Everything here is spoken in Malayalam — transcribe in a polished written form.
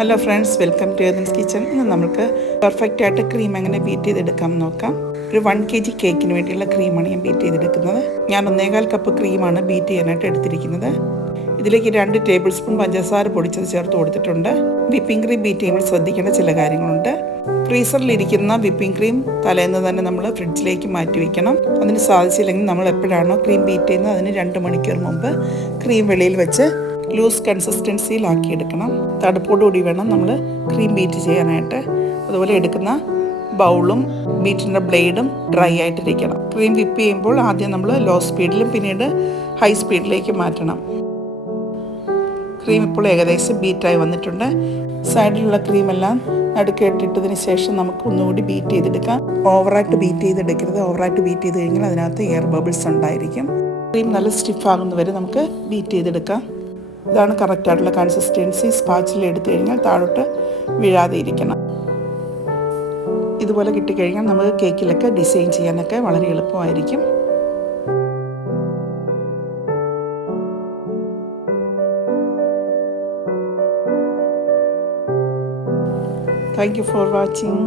Hello friends, welcome to Athens kitchen. ഇന്ന് നമുക്ക് പെർഫെക്റ്റ് ആയിട്ട് ക്രീം എങ്ങനെ ബീറ്റ് ചെയ്തെടുക്കാം നോക്കാം. ഒരു 1 kg കേക്കിന് വേണ്ടിയുള്ള ക്രീമാണ് ഞാൻ ബീറ്റ് ചെയ്തെടുക്കുന്നത്. ഞാൻ 1.25 കപ്പ് ക്രീമാണ് ബീറ്റ് ചെയ്യാനായിട്ട് എടുത്തിരിക്കുന്നത്. ഇതിലേക്ക് 2 ടേബിൾ സ്പൂൺ പഞ്ചസാര പൊടിച്ചത് ചേർത്ത് കൊടുത്തിട്ടുണ്ട്. വിപ്പിംഗ് ക്രീം ബീറ്റ് ചെയ്യുമ്പോൾ ശ്രദ്ധിക്കേണ്ട ചില കാര്യങ്ങളുണ്ട്. ഫ്രീസറിലിരിക്കുന്ന വിപ്പിംഗ് ക്രീം തലേന്ന് തന്നെ നമ്മൾ ഫ്രിഡ്ജിലേക്ക് മാറ്റി വയ്ക്കണം. അതിന് സാധിച്ചില്ലെങ്കിൽ നമ്മൾ എപ്പോഴാണോ ക്രീം ബീറ്റ് ചെയ്യുന്നത് അതിന് 2 മണിക്കൂർ മുമ്പ് ക്രീം വെളിയിൽ വെച്ച് ലൂസ് കൺസിസ്റ്റൻസിയിലാക്കിയെടുക്കണം. തണുപ്പോടുകൂടി വേണം നമ്മൾ ക്രീം ബീറ്റ് ചെയ്യാനായിട്ട്. അതുപോലെ എടുക്കുന്ന ബൗളും ബീറ്റിൻ്റെ ബ്ലേഡും ഡ്രൈ ആയിട്ടിരിക്കണം. ക്രീം വിപ്പ് ചെയ്യുമ്പോൾ ആദ്യം നമ്മൾ ലോ സ്പീഡിലും പിന്നീട് ഹൈ സ്പീഡിലേക്ക് മാറ്റണം. ക്രീം ഇപ്പോൾ ഏകദേശം ബീറ്റായി വന്നിട്ടുണ്ട്. സൈഡിലുള്ള ക്രീമെല്ലാം നടുക്കിട്ടിട്ടതിന് ശേഷം നമുക്ക് ഒന്നുകൂടി ബീറ്റ് ചെയ്തെടുക്കാം. ഓവറായിട്ട് ബീറ്റ് ചെയ്തെടുക്കരുത്. ഓവറായിട്ട് ബീറ്റ് ചെയ്ത് കഴിഞ്ഞാൽ അതിനകത്ത് എയർ ബബിൾസ് ഉണ്ടായിരിക്കും. ക്രീം നല്ല സ്റ്റിഫാകുന്നവരെ നമുക്ക് ബീറ്റ് ചെയ്തെടുക്കാം. ഇതാണ് കറക്റ്റായിട്ടുള്ള കൺസിസ്റ്റൻസി. സ്പാച്ചിൽ എടുത്തു കഴിഞ്ഞാൽ താഴോട്ട് വീഴാതെ ഇരിക്കണം. ഇതുപോലെ കിട്ടിക്കഴിഞ്ഞാൽ നമുക്ക് കേക്കിലൊക്കെ ഡിസൈൻ ചെയ്യാനൊക്കെ വളരെ എളുപ്പമായിരിക്കും. Thank you for watching.